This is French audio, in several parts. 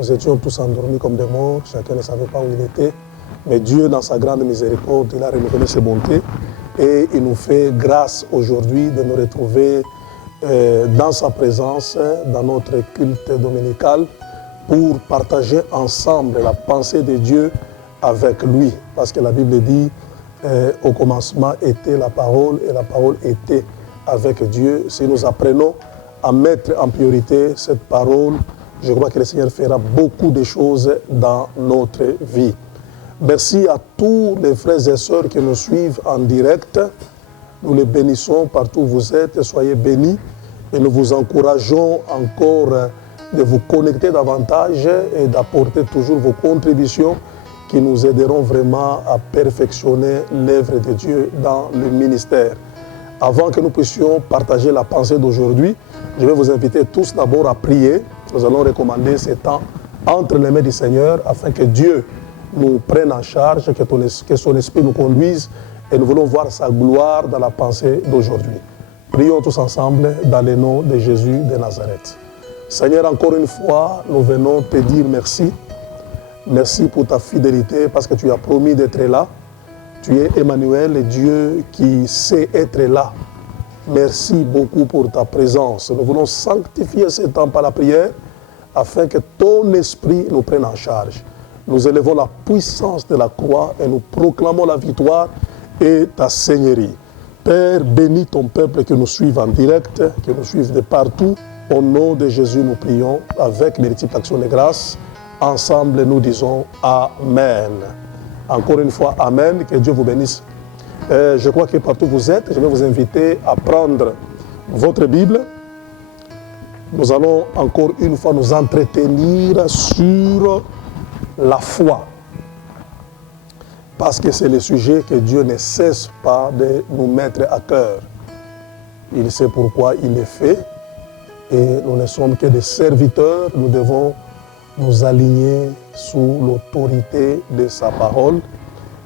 Nous étions tous endormis comme des morts, chacun ne savait pas où il était. Mais Dieu, dans sa grande miséricorde, il a renouvelé ses bontés et il nous fait grâce aujourd'hui de nous retrouver dans sa présence, dans notre culte dominical, pour partager ensemble la pensée de Dieu avec lui. Parce que la Bible dit, au commencement était la parole et la parole était avec Dieu. Si nous apprenons à mettre en priorité cette parole, je crois que le Seigneur fera beaucoup de choses dans notre vie. Merci à tous les frères et sœurs qui nous suivent en direct. Nous les bénissons partout où vous êtes. Soyez bénis et nous vous encourageons encore de vous connecter davantage et d'apporter toujours vos contributions qui nous aideront vraiment à perfectionner l'œuvre de Dieu dans le ministère. Avant que nous puissions partager la pensée d'aujourd'hui, je vais vous inviter tous d'abord à prier. Nous allons recommander ces temps entre les mains du Seigneur afin que Dieu nous prenne en charge, que son esprit nous conduise et nous voulons voir sa gloire dans la pensée d'aujourd'hui. Prions tous ensemble dans le nom de Jésus de Nazareth. Seigneur, encore une fois, nous venons te dire merci. Merci pour ta fidélité parce que tu as promis d'être là. Tu es Emmanuel, le Dieu qui sait être là. Merci beaucoup pour ta présence. Nous voulons sanctifier ce temps par la prière afin que ton esprit nous prenne en charge. Nous élevons la puissance de la croix et nous proclamons la victoire et ta seigneurie. Père, bénis ton peuple qui nous suit en direct, qui nous suit de partout. Au nom de Jésus, nous prions avec multiples actions de grâce. Ensemble, nous disons Amen. Encore une fois, Amen. Que Dieu vous bénisse. Je crois que partout où vous êtes, je vais vous inviter à prendre votre Bible. Nous allons encore une fois nous entretenir sur la foi. Parce que c'est le sujet que Dieu ne cesse pas de nous mettre à cœur. Il sait pourquoi il est fait. Et nous ne sommes que des serviteurs. Nous devons nous aligner sous l'autorité de sa parole.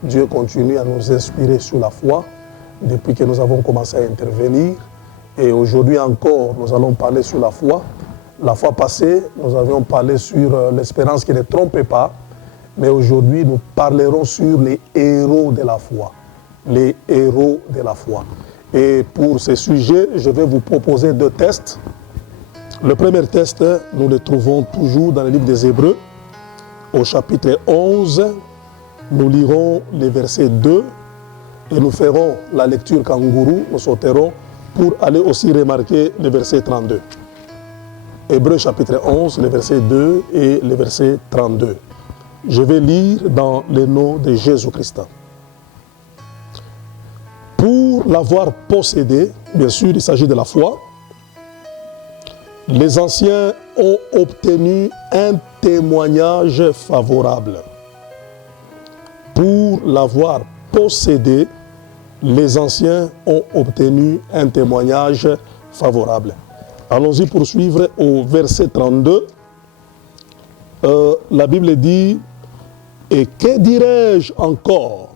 Dieu continue à nous inspirer sur la foi depuis que nous avons commencé à intervenir. Et aujourd'hui encore, nous allons parler sur la foi. La fois passée, nous avions parlé sur l'espérance qui ne trompe pas. Mais aujourd'hui, nous parlerons sur les héros de la foi. Les héros de la foi. Et pour ce sujet, je vais vous proposer deux tests. Le premier test, nous le trouvons toujours dans le livre des Hébreux, au chapitre 11. Nous lirons les versets 2 et nous ferons la lecture kangourou. Nous sauterons pour aller aussi remarquer le verset 32. Hébreux chapitre 11, les versets 2 et le verset 32. Je vais lire dans le nom de Jésus-Christ. Pour l'avoir possédé, bien sûr, il s'agit de la foi, les anciens ont obtenu un témoignage favorable. Pour l'avoir possédé, les anciens ont obtenu un témoignage favorable. Allons-y poursuivre au verset 32. La Bible dit, « Et que dirais-je encore,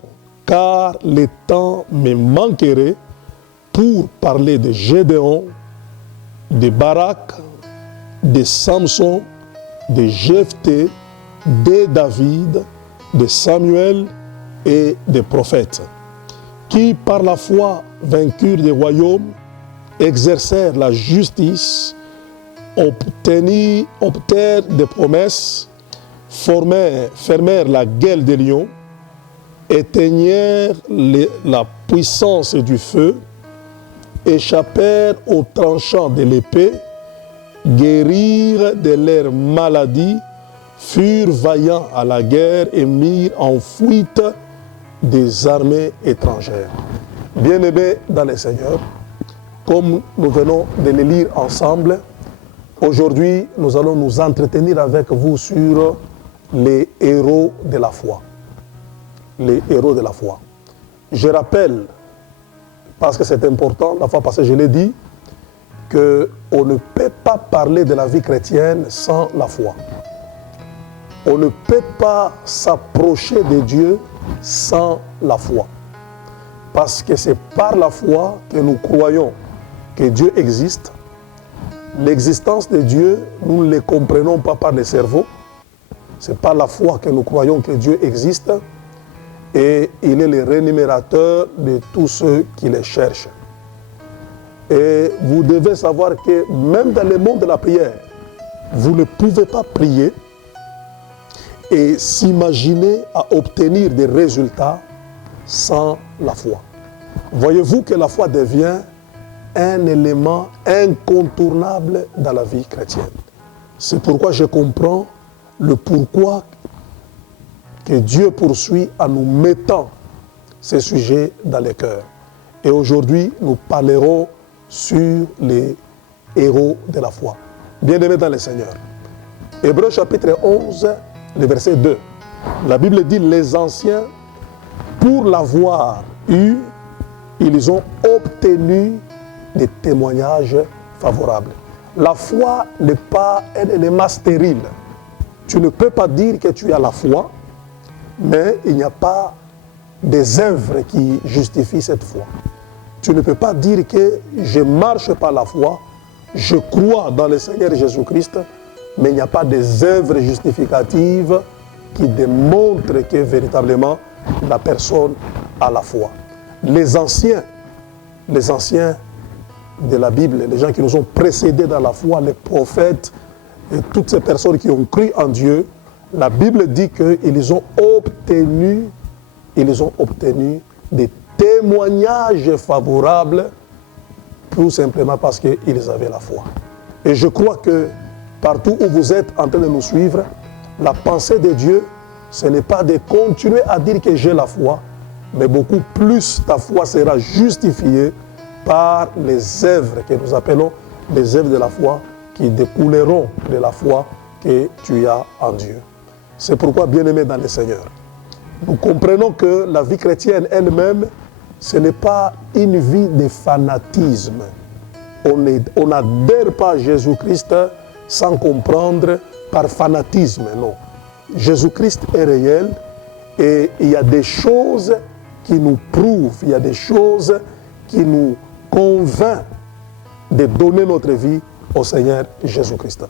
car le temps me manquerait pour parler de Gédéon, de Barak, de Samson, de Jephthé, de David, de Samuel et des prophètes, qui par la foi vaincurent des royaumes, exercèrent la justice, obtinrent des promesses, fermèrent la gueule des lions, éteignèrent la puissance du feu, échappèrent aux tranchants de l'épée, guérirent de leurs maladies, furent vaillants à la guerre et mirent en fuite des armées étrangères. » Bien-aimés dans le Seigneur, comme nous venons de les lire ensemble, aujourd'hui nous allons nous entretenir avec vous sur les héros de la foi. Les héros de la foi. Je rappelle, parce que c'est important, la fois passée je l'ai dit, qu'on ne peut pas parler de la vie chrétienne sans la foi. On ne peut pas s'approcher de Dieu sans la foi. Parce que c'est par la foi que nous croyons que Dieu existe. L'existence de Dieu, nous ne le comprenons pas par le cerveau, C'est par la foi que nous croyons que Dieu existe et il est le rémunérateur de tous ceux qui les cherchent. Et vous devez savoir que même dans le monde de la prière, vous ne pouvez pas prier et s'imaginer à obtenir des résultats sans la foi. Voyez-vous que la foi devient un élément incontournable dans la vie chrétienne. C'est pourquoi je comprends le pourquoi que Dieu poursuit en nous mettant ces sujets dans les cœurs. Et aujourd'hui, nous parlerons sur les héros de la foi. Bien-aimés dans le Seigneur. Hébreux chapitre 11, le verset 2. La Bible dit, les anciens, pour l'avoir eu, ils ont obtenu des témoignages favorables. La foi n'est pas un élément stérile. Tu ne peux pas dire que tu as la foi, mais il n'y a pas des œuvres qui justifient cette foi. Tu ne peux pas dire que je marche par la foi, je crois dans le Seigneur Jésus-Christ, mais il n'y a pas des œuvres justificatives qui démontrent que véritablement la personne a la foi. Les anciens de la Bible, les gens qui nous ont précédés dans la foi, les prophètes et toutes ces personnes qui ont cru en Dieu, la Bible dit qu'ils ont obtenu des témoignages favorables tout simplement parce qu'ils avaient la foi. Et je crois que partout où vous êtes en train de nous suivre, la pensée de Dieu, ce n'est pas de continuer à dire que j'ai la foi, mais beaucoup plus ta foi sera justifiée par les œuvres que nous appelons les œuvres de la foi qui découleront de la foi que tu as en Dieu. C'est pourquoi, bien-aimés dans le Seigneur, nous comprenons que la vie chrétienne elle-même, ce n'est pas une vie de fanatisme. On n'adhère pas à Jésus-Christ sans comprendre par fanatisme, non. Jésus-Christ est réel et il y a des choses qui nous prouvent, il y a des choses qui nous convainc de donner notre vie au Seigneur Jésus-Christ.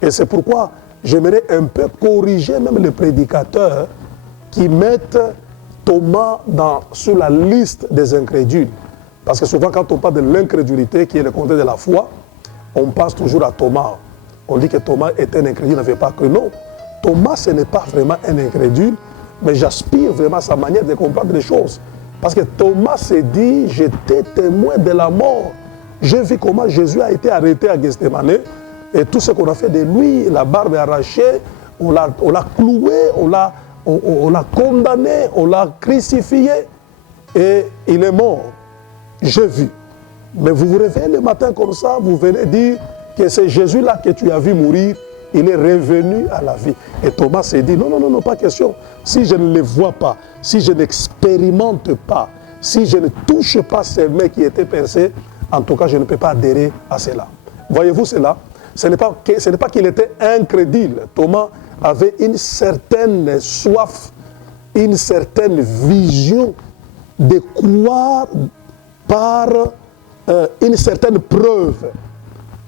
Et c'est pourquoi j'aimerais un peu corriger même les prédicateurs qui mettent Thomas sur la liste des incrédules. Parce que souvent quand on parle de l'incrédulité, qui est le contraire de la foi, on pense toujours à Thomas. On dit que Thomas était un incrédule, il n'avait pas cru. Non, Thomas ce n'est pas vraiment un incrédule, mais j'aspire vraiment à sa manière de comprendre les choses. Parce que Thomas s'est dit, j'étais témoin de la mort. J'ai vu comment Jésus a été arrêté à Gethsémane et tout ce qu'on a fait de lui, la barbe est arrachée, on l'a cloué, on l'a condamné, on l'a crucifié et il est mort. J'ai vu. Mais vous vous réveillez le matin comme ça, vous venez dire que c'est Jésus-là que tu as vu mourir, il est revenu à la vie. Et Thomas s'est dit, non, non, non, non, pas question. Si je ne le vois pas, si je n'expérimente pas, si je ne touche pas ces mains qui étaient percées, en tout cas, je ne peux pas adhérer à cela. Voyez-vous cela? Ce n'est pas qu'il était incrédule. Thomas avait une certaine soif, une certaine vision de croire par une certaine preuve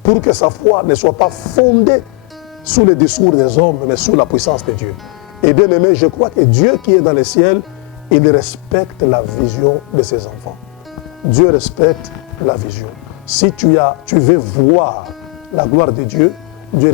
pour que sa foi ne soit pas fondée sous le discours des hommes, mais sous la puissance de Dieu. Et bien aimé, je crois que Dieu qui est dans les ciels, il respecte la vision de ses enfants. Dieu respecte la vision. Si tu veux voir la gloire de Dieu, Dieu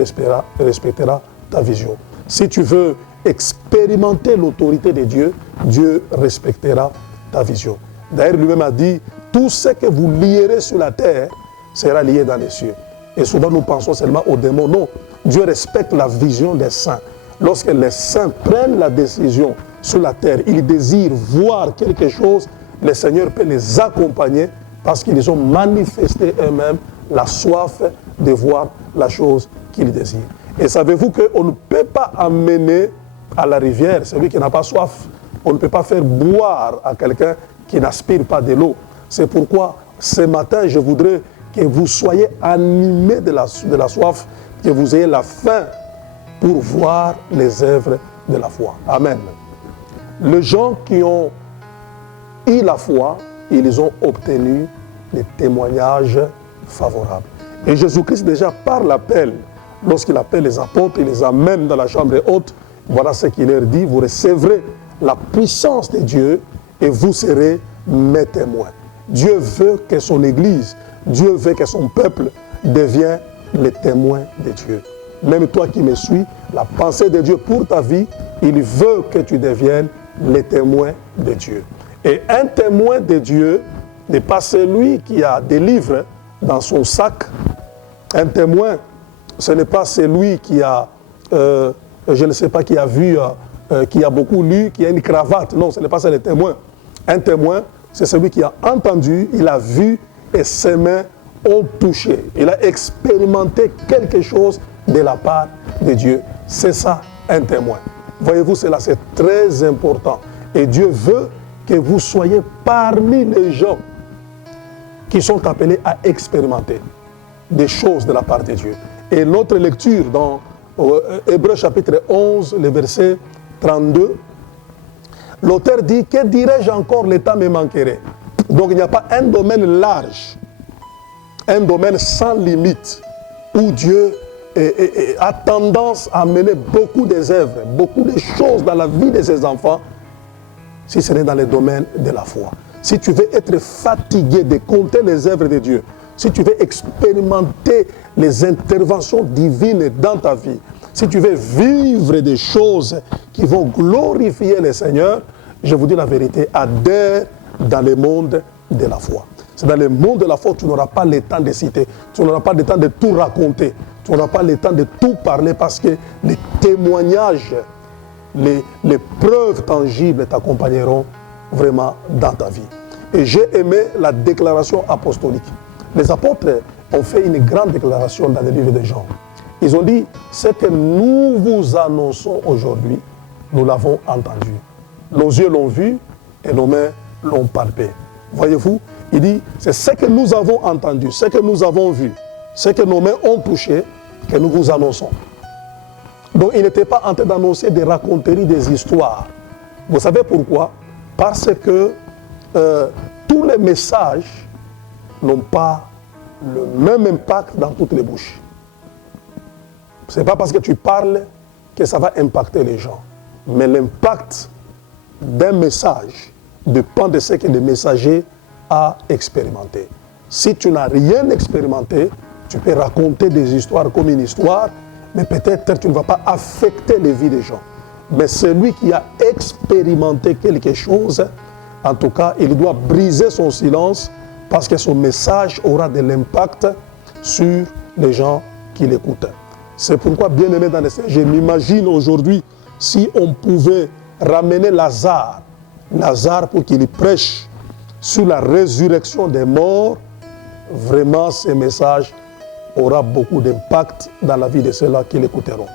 respectera ta vision. Si tu veux expérimenter l'autorité de Dieu, Dieu respectera ta vision. D'ailleurs, lui-même a dit, tout ce que vous lierez sur la terre sera lié dans les cieux. Et souvent, nous pensons seulement aux démons. Non, Dieu respecte la vision des saints. Lorsque les saints prennent la décision sur la terre, ils désirent voir quelque chose, le Seigneur peut les accompagner parce qu'ils ont manifesté eux-mêmes la soif de voir la chose qu'ils désirent. Et savez-vous qu'on ne peut pas amener à la rivière celui qui n'a pas soif. On ne peut pas faire boire à quelqu'un qui n'aspire pas de l'eau. C'est pourquoi ce matin, je voudrais que vous soyez animés de la soif, que vous ayez la faim pour voir les œuvres de la foi. Amen. Les gens qui ont eu la foi, ils ont obtenu des témoignages favorables. Et Jésus-Christ déjà par l'appel, lorsqu'il appelle les apôtres, il les amène dans la chambre haute, Voilà ce qu'il leur dit, vous recevrez la puissance de Dieu et vous serez mes témoins. Dieu veut que son Église, Dieu veut que son peuple devienne les témoins de Dieu. Même toi qui me suis, la pensée de Dieu pour ta vie, il veut que tu deviennes les témoins de Dieu. Et un témoin de Dieu n'est pas celui qui a des livres dans son sac. Un témoin, ce n'est pas celui qui a, je ne sais pas, qui a vu, qui a beaucoup lu, qui a une cravate. Non, ce n'est pas ça le témoin. Un témoin, c'est celui qui a entendu, il a vu et ses mains ont touché. Il a expérimenté quelque chose de la part de Dieu. C'est ça, un témoin. Voyez-vous, cela c'est très important. Et Dieu veut que vous soyez parmi les gens qui sont appelés à expérimenter des choses de la part de Dieu. Et notre lecture dans Hébreux chapitre 11, le verset 32, l'auteur dit, que dirais-je encore, le temps me manquerait. Donc il n'y a pas un domaine large, un domaine sans limite, où Dieu a tendance à mener beaucoup des œuvres, beaucoup de choses dans la vie de ses enfants, si ce n'est dans le domaine de la foi. Si tu veux être fatigué de compter les œuvres de Dieu, si tu veux expérimenter les interventions divines dans ta vie, si tu veux vivre des choses qui vont glorifier le Seigneur, je vous dis la vérité, adhère dans le monde de la foi. C'est dans le monde de la foi que tu n'auras pas le temps de citer, tu n'auras pas le temps de tout raconter, tu n'auras pas le temps de tout parler parce que les témoignages, les preuves tangibles t'accompagneront vraiment dans ta vie. Et j'ai aimé la déclaration apostolique. Les apôtres ont fait une grande déclaration dans le livre de Jean. Ils ont dit, ce que nous vous annonçons aujourd'hui, nous l'avons entendu. Nos yeux l'ont vu et nos mains l'ont palpé. Voyez-vous, il dit, c'est ce que nous avons entendu, ce que nous avons vu, ce que nos mains ont touché, que nous vous annonçons. Donc il n'était pas en train d'annoncer des raconteries, des histoires. Vous savez pourquoi? Parce que tous les messages n'ont pas le même impact dans toutes les bouches. Ce n'est pas parce que tu parles que ça va impacter les gens. Mais l'impact d'un message dépend de ce que le messager a expérimenté. Si tu n'as rien expérimenté, tu peux raconter des histoires comme une histoire, mais peut-être tu ne vas pas affecter les vies des gens. Mais celui qui a expérimenté quelque chose, en tout cas, il doit briser son silence parce que son message aura de l'impact sur les gens qui l'écoutent. C'est pourquoi, bien aimé dans le Seigneur, je m'imagine aujourd'hui si on pouvait ramener Lazare pour qu'il prêche sur la résurrection des morts, vraiment ce message aura beaucoup d'impact dans la vie de ceux-là qui l'écouteront.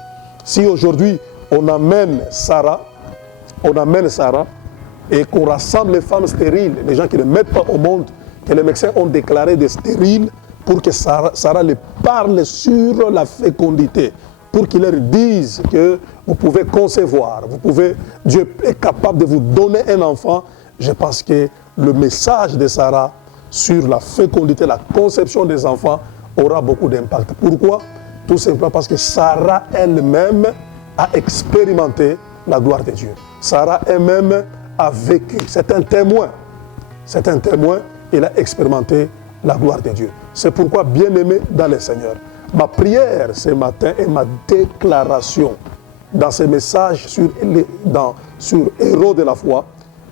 Si aujourd'hui on amène Sarah et qu'on rassemble les femmes stériles, les gens qui ne mettent pas au monde, que les médecins ont déclaré des stériles, pour que Sarah les parle sur la fécondité, pour qu'il leur dise que vous pouvez concevoir, Dieu est capable de vous donner un enfant. Je pense que le message de Sarah sur la fécondité, la conception des enfants aura beaucoup d'impact. Pourquoi? Tout simplement parce que Sarah elle-même a expérimenté la gloire de Dieu. Sarah elle-même a vécu. C'est un témoin. C'est un témoin. Il a expérimenté la gloire de Dieu. C'est pourquoi, bien-aimé dans le Seigneur, ma prière ce matin et ma déclaration dans ce message sur Héros de la foi,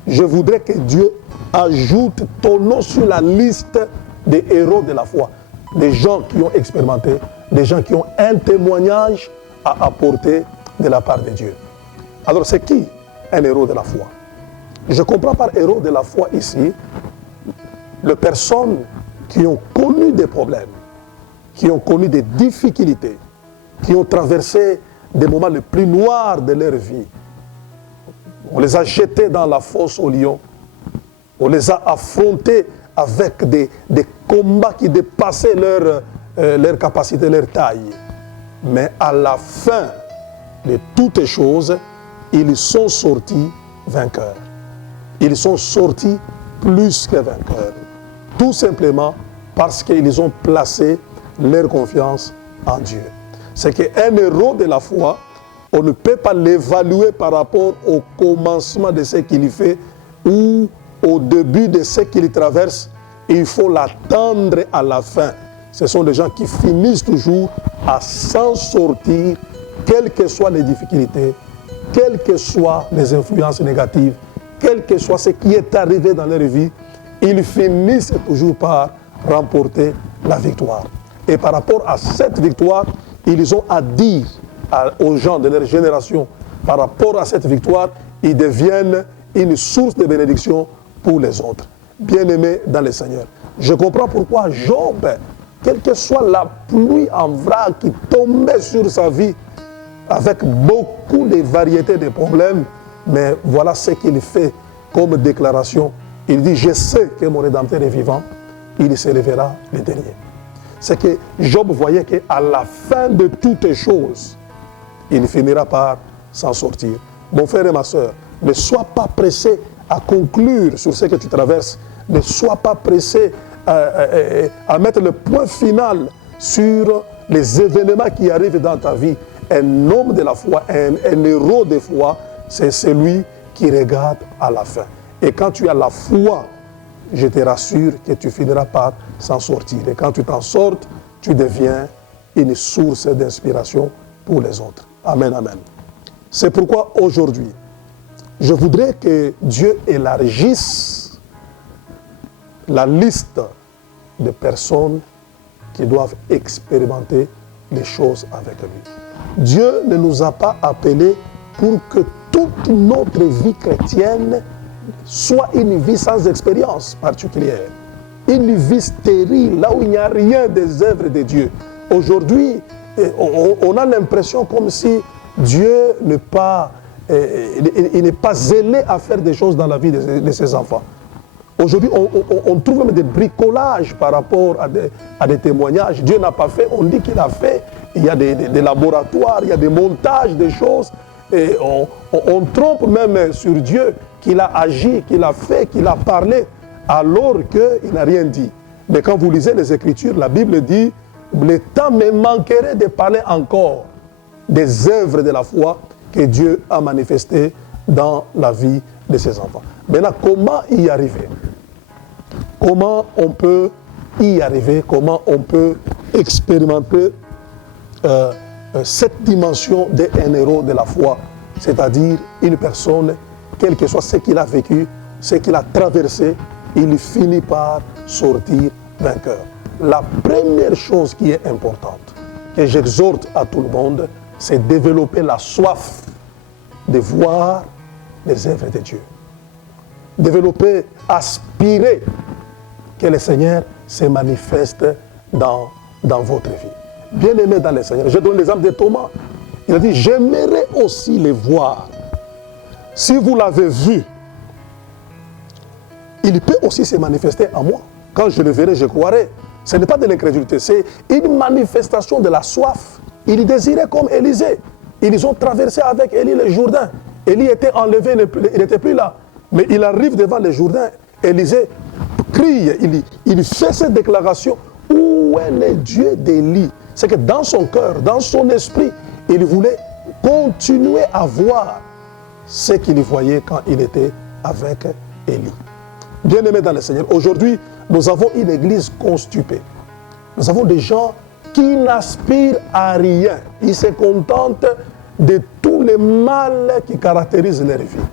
je voudrais que Dieu ajoute ton nom sur la liste des héros de la foi, des gens qui ont expérimenté, des gens qui ont un témoignage à apporter de la part de Dieu. Alors, c'est qui un héros de la foi? Je comprends par héros de la foi ici les personnes qui ont connu des problèmes, qui ont connu des difficultés, qui ont traversé des moments les plus noirs de leur vie. On les a jetés dans la fosse au lion. On les a affrontés avec des combats qui dépassaient leur capacité, leur taille. Mais à la fin de toutes choses, ils sont sortis vainqueurs. Ils sont sortis plus que vainqueurs. Tout simplement parce qu'ils ont placé leur confiance en Dieu. C'est qu'un héros de la foi, On ne peut pas l'évaluer par rapport au commencement de ce qu'il fait ou au début de ce qu'il traverse. Il faut l'attendre à la fin. Ce sont des gens qui finissent toujours à s'en sortir, quelles que soient les difficultés, quelles que soient les influences négatives, quel que soit ce qui est arrivé dans leur vie, ils finissent toujours par remporter la victoire. Et par rapport à cette victoire, ils ont à dire aux gens de leur génération, par rapport à cette victoire, ils deviennent une source de bénédiction pour les autres. Bien-aimés dans le Seigneur. Je comprends pourquoi Job, quelle que soit la pluie en vrac qui tombait sur sa vie, avec beaucoup de variétés de problèmes, mais voilà ce qu'il fait comme déclaration. Il dit, je sais que mon Rédempteur est vivant, il s'élèvera le dernier. C'est que Job voyait qu'à la fin de toutes choses, il finira par s'en sortir. Mon frère et ma soeur, ne sois pas pressé à conclure sur ce que tu traverses. Ne sois pas pressé à mettre le point final sur les événements qui arrivent dans ta vie. Un homme de la foi, un héros de foi, c'est celui qui regarde à la fin. Et quand tu as la foi, je te rassure que tu finiras par s'en sortir. Et quand tu t'en sortes, tu deviens une source d'inspiration pour les autres. Amen, amen. C'est pourquoi aujourd'hui, je voudrais que Dieu élargisse la liste de personnes qui doivent expérimenter les choses avec lui. Dieu ne nous a pas appelés pour que toute notre vie chrétienne soit une vie sans expérience particulière. Une vie stérile, là où il n'y a rien des œuvres de Dieu. Aujourd'hui, on a l'impression comme si Dieu n'est pas, il n'est pas zélé à faire des choses dans la vie de ses enfants. Aujourd'hui, on trouve même des bricolages par rapport à des témoignages. Dieu n'a pas fait, on dit qu'il a fait. Il y a des laboratoires, il y a des montages, des choses. Et on trompe même sur Dieu qu'il a agi, qu'il a fait, qu'il a parlé, alors qu'il n'a rien dit. Mais quand vous lisez les Écritures, la Bible dit « Le temps me manquerait de parler encore des œuvres de la foi que Dieu a manifestées dans la vie de ses enfants. » Maintenant, comment y arriver? Comment on peut y arriver? Comment on peut expérimenter cette dimension d'un héros de la foi, c'est-à-dire une personne, quel que soit ce qu'il a vécu, ce qu'il a traversé, il finit par sortir vainqueur. La première chose qui est importante, que j'exhorte à tout le monde, c'est développer la soif de voir les œuvres de Dieu. Développer, aspirer que le Seigneur se manifeste dans votre vie. Bien-aimé dans le Seigneur, je donne l'exemple de Thomas. Il a dit, j'aimerais aussi les voir. Si vous l'avez vu, il peut aussi se manifester en moi. Quand je le verrai, je croirai. Ce n'est pas de l'incrédulité, c'est une manifestation de la soif. Il désirait comme Élisée. Ils ont traversé avec Élie le Jourdain. Élie était enlevé, il n'était plus là. Mais il arrive devant le Jourdain. Élisée crie, il fait cette déclaration. Où est le Dieu d'Élie? C'est que dans son cœur, dans son esprit, il voulait continuer à voir ce qu'il voyait quand il était avec Élie. Bien-aimés dans le Seigneur, aujourd'hui, nous avons une église constipée. Nous avons des gens qui n'aspirent à rien. Ils se contentent de tous les mal qui caractérisent leur vie.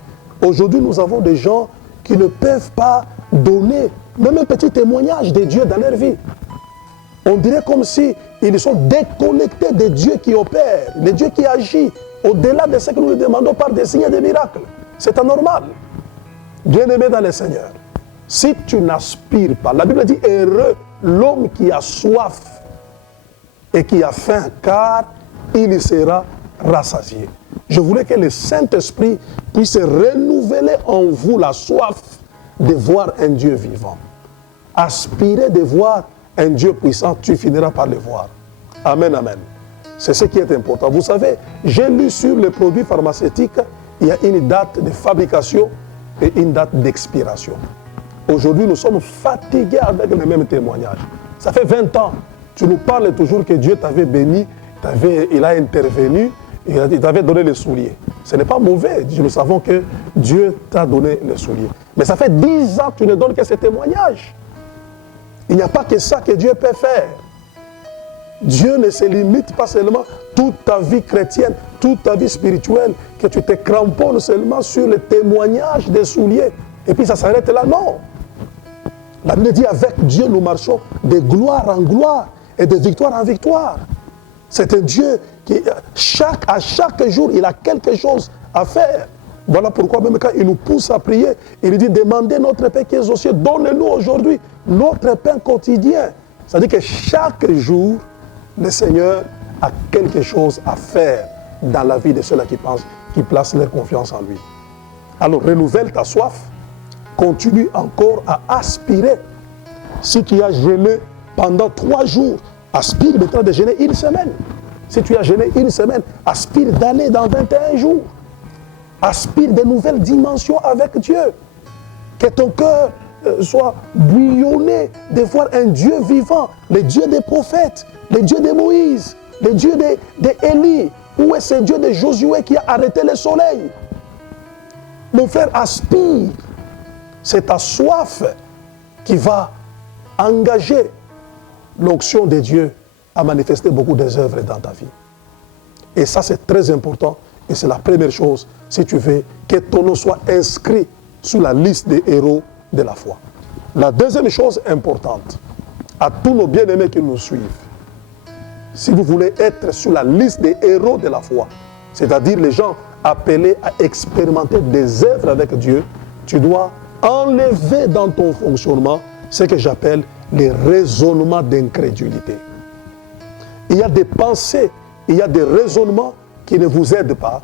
Aujourd'hui, nous avons des gens qui ne peuvent pas donner même un petit témoignage de Dieu dans leur vie. On dirait comme si ils sont déconnectés de Dieu qui opère, de Dieu qui agit, au-delà de ce que nous lui demandons par des signes et des miracles. C'est anormal. Bien-aimé dans le Seigneur, si tu n'aspires pas, la Bible dit « Heureux l'homme qui a soif et qui a faim, car il sera rassasié. » Je voulais que le Saint-Esprit puisse renouveler en vous la soif de voir un Dieu vivant. Aspirer de voir un Dieu puissant, tu finiras par le voir. Amen, amen. C'est ce qui est important. Vous savez, j'ai lu sur les produits pharmaceutiques, il y a une date de fabrication et une date d'expiration. Aujourd'hui, nous sommes fatigués avec les mêmes témoignages. Ça fait 20 ans, tu nous parles toujours que Dieu t'avait béni, il a intervenu, Il t'avait donné les souliers. Ce n'est pas mauvais. Nous savons que Dieu t'a donné les souliers. Mais ça fait 10 ans que tu ne donnes que ces témoignages. Il n'y a pas que ça que Dieu peut faire. Dieu ne se limite pas seulement toute ta vie chrétienne, toute ta vie spirituelle, que tu te cramponnes seulement sur le témoignage des souliers. Et puis ça s'arrête là, non. La Bible dit, avec Dieu, nous marchons de gloire en gloire et de victoire en victoire. C'est un Dieu qui, à chaque jour, il a quelque chose à faire. Voilà pourquoi même quand il nous pousse à prier, il dit, demandez notre pain qui est aux cieux, donnez-nous aujourd'hui notre pain quotidien. C'est-à-dire que chaque jour, le Seigneur a quelque chose à faire dans la vie de ceux-là qui pensent, qui placent leur confiance en lui. Alors, renouvelle ta soif, continue encore à aspirer. Si tu as jeûné pendant 3 jours, aspire maintenant de jeûner 1 semaine. Si tu as jeûné 1 semaine, aspire d'aller dans 21 jours. Aspire de nouvelles dimensions avec Dieu. Que ton cœur soit bouillonné de voir un Dieu vivant, le Dieu des prophètes, le Dieu de Moïse, le Dieu d'Élie. Où est ce Dieu de Josué qui a arrêté le soleil? Mon frère, aspire. C'est ta soif qui va engager l'onction de Dieu à manifester beaucoup des œuvres dans ta vie. Et ça, c'est très important. Et c'est la première chose, si tu veux, que ton nom soit inscrit sur la liste des héros de la foi. La deuxième chose importante, à tous nos bien-aimés qui nous suivent, si vous voulez être sur la liste des héros de la foi, c'est-à-dire les gens appelés à expérimenter des œuvres avec Dieu, tu dois enlever dans ton fonctionnement ce que j'appelle les raisonnements d'incrédulité. Il y a des pensées, il y a des raisonnements qui ne vous aident pas,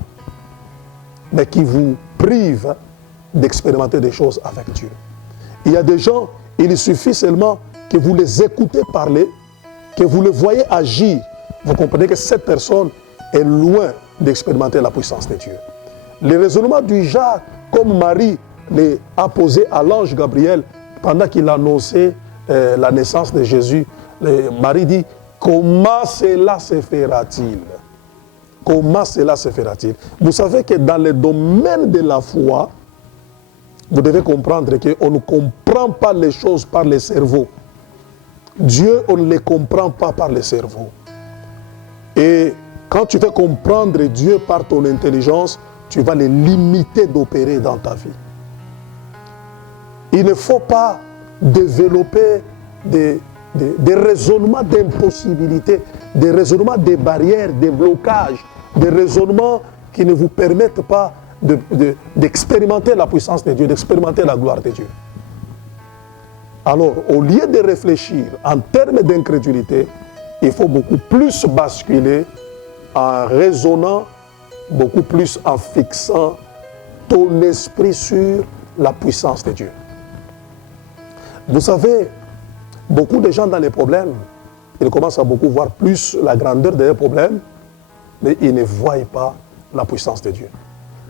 mais qui vous privent d'expérimenter des choses avec Dieu. Il y a des gens, il suffit seulement que vous les écoutez parler, que vous les voyez agir. Vous comprenez que cette personne est loin d'expérimenter la puissance de Dieu. Les raisonnements du genre, comme Marie les a posés à l'ange Gabriel pendant qu'il annonçait la naissance de Jésus, Marie dit, comment cela se fera-t-il? Comment cela se fera-t-il? Vous savez que dans le domaine de la foi, vous devez comprendre qu'on ne comprend pas les choses par le cerveau. Dieu, on ne les comprend pas par le cerveau. Et quand tu fais comprendre Dieu par ton intelligence, tu vas les limiter d'opérer dans ta vie. Il ne faut pas développer des raisonnements d'impossibilité, des raisonnements de barrières, des blocages, des raisonnements qui ne vous permettent pas d'expérimenter la puissance de Dieu, d'expérimenter la gloire de Dieu. Alors, au lieu de réfléchir en termes d'incrédulité, il faut beaucoup plus basculer en raisonnant, beaucoup plus en fixant ton esprit sur la puissance de Dieu. Vous savez, beaucoup de gens dans les problèmes, ils commencent à beaucoup voir plus la grandeur des problèmes, mais ils ne voient pas la puissance de Dieu.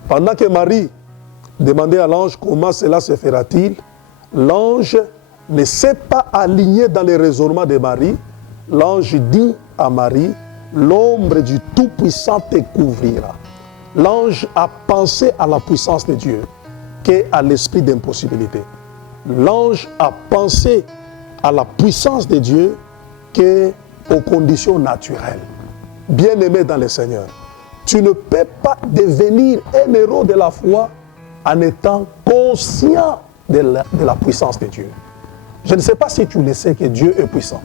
Pendant que Marie demandait à l'ange comment cela se fera-t-il, l'ange ne s'est pas aligné dans les raisonnements de Marie. L'ange dit à Marie, l'ombre du Tout-Puissant te couvrira. L'ange a pensé à la puissance de Dieu qu'à l'esprit d'impossibilité. L'ange a pensé à la puissance de Dieu qu'aux conditions naturelles. Bien-aimé dans le Seigneur, tu ne peux pas devenir un héros de la foi en étant conscient de la puissance de Dieu. Je ne sais pas si tu le sais que Dieu est puissant.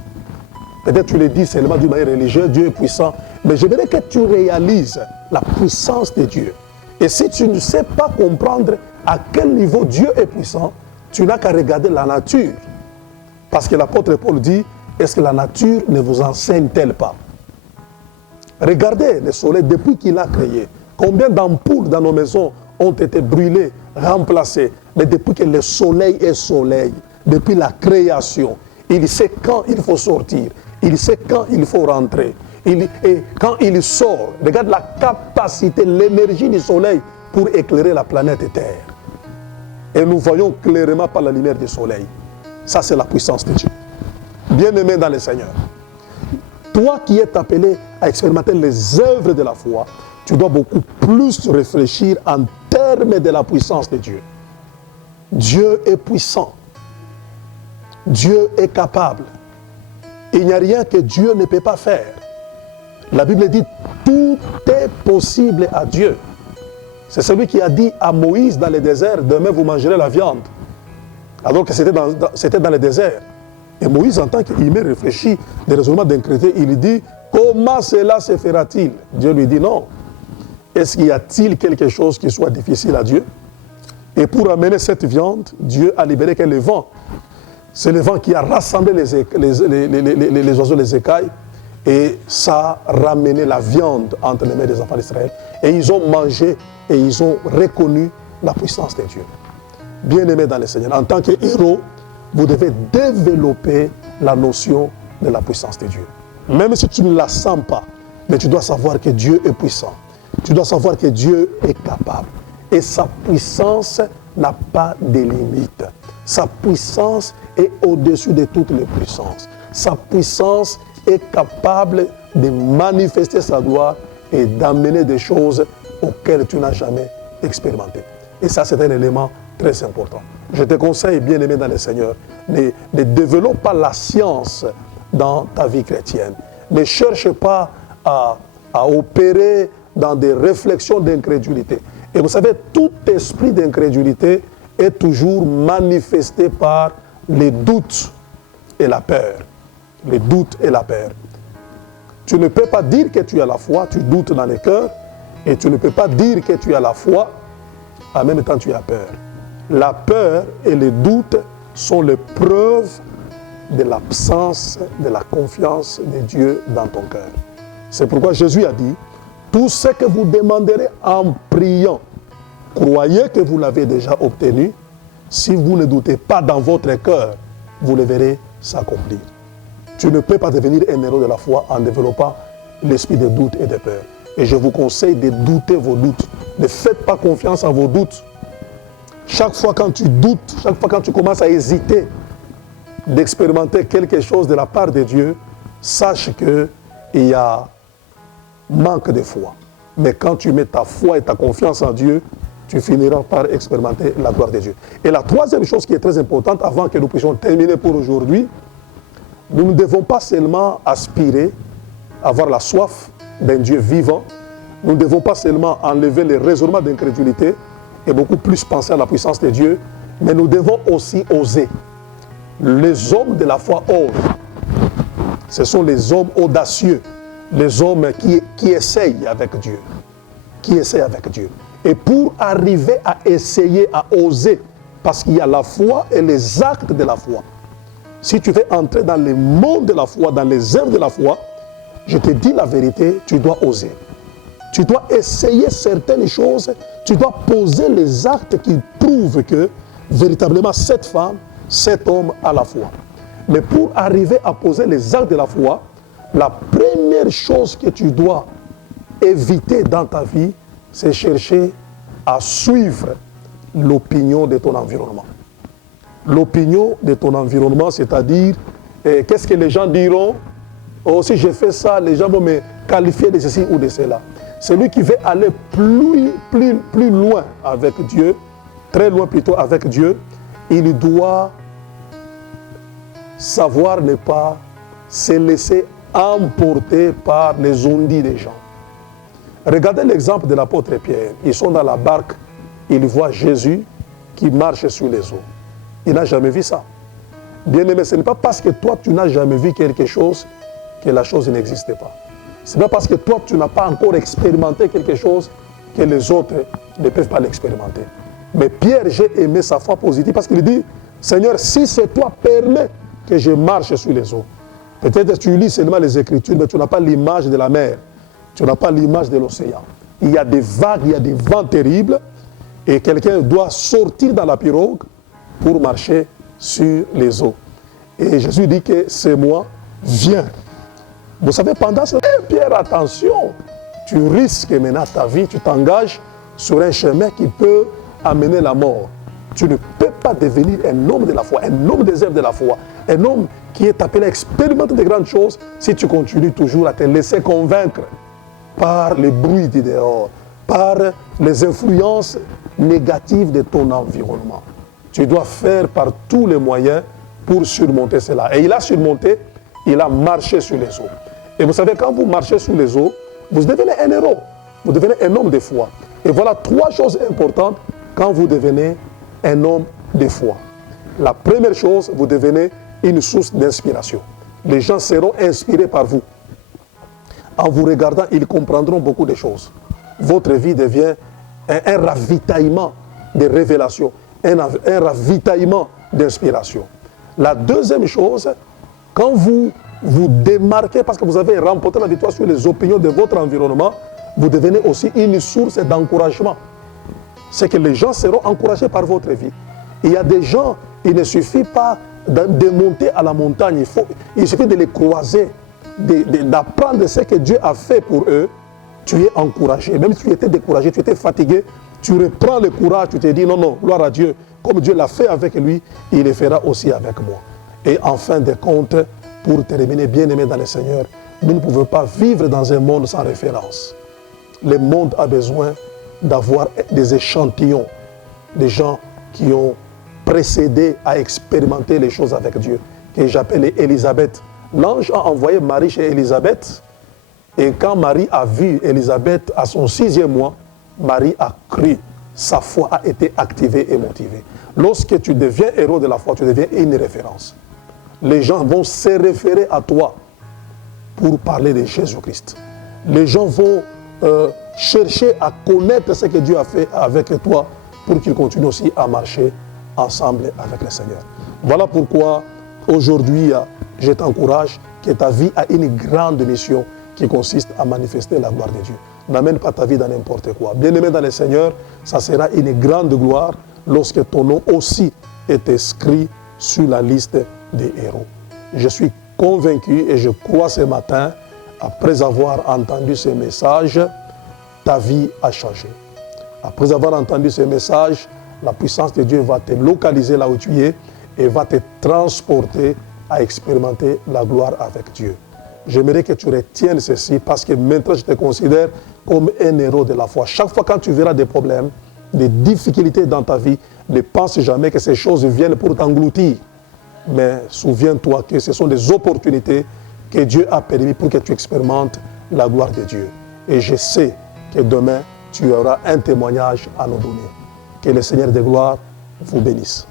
Peut-être tu le dis seulement d'une manière religieuse, Dieu est puissant. Mais je voudrais que tu réalises la puissance de Dieu. Et si tu ne sais pas comprendre à quel niveau Dieu est puissant, tu n'as qu'à regarder la nature. Parce que l'apôtre Paul dit, est-ce que la nature ne vous enseigne-t-elle pas? Regardez le soleil depuis qu'il a créé. Combien d'ampoules dans nos maisons ont été brûlées, remplacées. Mais depuis que le soleil est soleil, depuis la création, il sait quand il faut sortir, il sait quand il faut rentrer. Et quand il sort, regarde la capacité, l'énergie du soleil pour éclairer la planète Terre. Et nous voyons clairement par la lumière du soleil. Ça, c'est la puissance de Dieu. Bien-aimé dans le Seigneur, toi qui es appelé à expérimenter les œuvres de la foi, tu tu dois beaucoup plus réfléchir en termes de la puissance de Dieu. Dieu est puissant. Dieu est capable. Il n'y a rien que Dieu ne peut pas faire. La Bible dit, tout est possible à Dieu. C'est celui qui a dit à Moïse dans le désert, demain vous mangerez la viande. Alors que c'était dans le désert. Et Moïse, en tant qu'il réfléchit des raisonnements d'incrédulité, il dit, comment cela se fera-t-il? Dieu lui dit non. Est-ce qu'il y a-t-il quelque chose qui soit difficile à Dieu? Et pour amener cette viande, Dieu a libéré le vent. C'est le vent qui a rassemblé les oiseaux, les écailles, et ça a ramené la viande entre les mains des enfants d'Israël. Et ils ont mangé et ils ont reconnu la puissance de Dieu. Bien-aimés dans le Seigneur, en tant que héros, vous devez développer la notion de la puissance de Dieu. Même si tu ne la sens pas, mais tu dois savoir que Dieu est puissant. Tu dois savoir que Dieu est capable. Et sa puissance n'a pas de limite. Sa puissance est au-dessus de toutes les puissances. Sa puissance est capable de manifester sa gloire et d'amener des choses auxquelles tu n'as jamais expérimenté. Et ça, c'est un élément très important. Je te conseille, bien-aimé dans le Seigneur, ne développe pas la science dans ta vie chrétienne. Ne cherche pas à opérer dans des réflexions d'incrédulité. Et vous savez, tout esprit d'incrédulité est toujours manifesté par les doutes et la peur. Les doutes et la peur. Tu ne peux pas dire que tu as la foi, tu doutes dans le cœur, et tu ne peux pas dire que tu as la foi, en même temps tu as peur. La peur et les doutes sont les preuves de l'absence de la confiance de Dieu dans ton cœur. C'est pourquoi Jésus a dit, tout ce que vous demanderez en priant, croyez que vous l'avez déjà obtenu. Si vous ne doutez pas dans votre cœur, vous le verrez s'accomplir. Tu ne peux pas devenir un héros de la foi en développant l'esprit de doute et de peur. Et je vous conseille de douter vos doutes. Ne faites pas confiance à vos doutes. Chaque fois quand tu doutes, chaque fois quand tu commences à hésiter d'expérimenter quelque chose de la part de Dieu, sache qu'il y a manque de foi. Mais quand tu mets ta foi et ta confiance en Dieu, tu finiras par expérimenter la gloire de Dieu. Et la troisième chose qui est très importante, avant que nous puissions terminer pour aujourd'hui, nous ne devons pas seulement aspirer à avoir la soif d'un Dieu vivant, nous ne devons pas seulement enlever les raisonnements d'incrédulité et beaucoup plus penser à la puissance de Dieu, mais nous devons aussi oser. Les hommes de la foi osent. Ce sont les hommes audacieux, les hommes qui essayent avec Dieu. Qui essayent avec Dieu. Et pour arriver à essayer, à oser, parce qu'il y a la foi et les actes de la foi. Si tu veux entrer dans le monde de la foi, dans les œuvres de la foi, je te dis la vérité, tu dois oser. Tu dois essayer certaines choses, tu dois poser les actes qui prouvent que véritablement cette femme, cet homme a la foi. Mais pour arriver à poser les actes de la foi, la première chose que tu dois éviter dans ta vie, c'est chercher à suivre l'opinion de ton environnement. L'opinion de ton environnement, c'est-à-dire, qu'est-ce que les gens diront? Oh, si je fais ça, les gens vont me qualifier de ceci ou de cela. Celui qui veut aller plus loin avec Dieu, très loin plutôt avec Dieu, il doit savoir ne pas se laisser emporter par les ondits des gens. Regardez l'exemple de l'apôtre Pierre. Ils sont dans la barque, ils voient Jésus qui marche sur les eaux. Il n'a jamais vu ça. Bien-aimé, ce n'est pas parce que toi, tu n'as jamais vu quelque chose que la chose n'existe pas. Ce n'est pas parce que toi, tu n'as pas encore expérimenté quelque chose que les autres ne peuvent pas l'expérimenter. Mais Pierre, j'ai aimé sa foi positive parce qu'il dit, Seigneur, si c'est toi, permets que je marche sur les eaux. Peut-être que tu lis seulement les Écritures, mais tu n'as pas l'image de la mer. Tu n'as pas l'image de l'océan. Il y a des vagues, il y a des vents terribles, et quelqu'un doit sortir dans la pirogue pour marcher sur les eaux. Et Jésus dit que c'est moi, viens. Vous savez, pendant ce temps, Pierre, attention, tu risques maintenant ta vie, tu t'engages sur un chemin qui peut amener la mort. Tu ne peux pas devenir un homme de la foi, un homme des œuvres de la foi, un homme qui est appelé à expérimenter de grandes choses si tu continues toujours à te laisser convaincre par les bruits du dehors, par les influences négatives de ton environnement. Tu dois faire par tous les moyens pour surmonter cela. Et il a surmonté, il a marché sur les eaux. Et vous savez, quand vous marchez sur les eaux, vous devenez un héros, vous devenez un homme de foi. Et voilà 3 choses importantes quand vous devenez un homme de foi. La première chose, vous devenez une source d'inspiration. Les gens seront inspirés par vous. En vous regardant, ils comprendront beaucoup de choses. Votre vie devient un ravitaillement de révélation, un ravitaillement d'inspiration. La deuxième chose, quand vous vous démarquez parce que vous avez remporté la victoire sur les opinions de votre environnement, vous devenez aussi une source d'encouragement. C'est que les gens seront encouragés par votre vie. Il y a des gens, il ne suffit pas de monter à la montagne, il suffit de les croiser, d'apprendre ce que Dieu a fait pour eux. Tu es encouragé. Même si tu étais découragé, tu étais fatigué, tu reprends le courage, tu te dis non, non, gloire à Dieu. Comme Dieu l'a fait avec lui, il le fera aussi avec moi. Et en fin de compte, pour terminer, bien-aimés dans le Seigneur, nous ne pouvons pas vivre dans un monde sans référence. Le monde a besoin d'avoir des échantillons, des gens qui ont précédé à expérimenter les choses avec Dieu, que j'appelle Élisabeth. L'ange a envoyé Marie chez Élisabeth, et quand Marie a vu Élisabeth à son 6e mois, Marie a cru, sa foi a été activée et motivée. Lorsque tu deviens héros de la foi, tu deviens une référence. Les gens vont se référer à toi pour parler de Jésus-Christ. Les gens vont chercher à connaître ce que Dieu a fait avec toi pour qu'ils continuent aussi à marcher ensemble avec le Seigneur. Voilà pourquoi aujourd'hui, je t'encourage que ta vie a une grande mission qui consiste à manifester la gloire de Dieu. N'amène pas ta vie dans n'importe quoi. Bien-aimé dans le Seigneur, ça sera une grande gloire lorsque ton nom aussi est inscrit sur la liste des héros. Je suis convaincu et je crois ce matin, après avoir entendu ce message, ta vie a changé. Après avoir entendu ce message, la puissance de Dieu va te localiser là où tu es et va te transporter à expérimenter la gloire avec Dieu. J'aimerais que tu retiennes ceci parce que maintenant je te considère comme un héros de la foi. Chaque fois quand tu verras des problèmes, des difficultés dans ta vie, ne pense jamais que ces choses viennent pour t'engloutir. Mais souviens-toi que ce sont des opportunités que Dieu a permis pour que tu expérimentes la gloire de Dieu. Et je sais que demain, tu auras un témoignage à nous donner. Que le Seigneur de gloire vous bénisse.